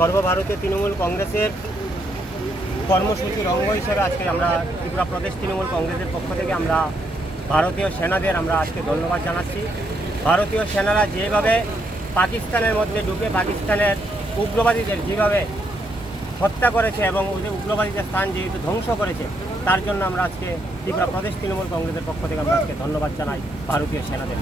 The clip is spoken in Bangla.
সর্বভারতীয় তৃণমূল কংগ্রেসের কর্মসূচির অঙ্গ হিসেবে আজকে আমরা ত্রিপুরা প্রদেশ তৃণমূল কংগ্রেসের পক্ষ থেকে আমরা ভারতীয় সেনাদের আমরা আজকে ধন্যবাদ জানাচ্ছি। ভারতীয় সেনারা যেভাবে পাকিস্তানের মধ্যে ঢুকে পাকিস্তানের উগ্রবাদীদের যেভাবে হত্যা করেছে এবং ওদের উগ্রবাদীদের স্থান যেহেতু ধ্বংস করেছে, তার জন্য আমরা আজকে ত্রিপুরা প্রদেশ তৃণমূল কংগ্রেসের পক্ষ থেকে আমরা আজকে ধন্যবাদ জানাই ভারতীয় সেনাদের।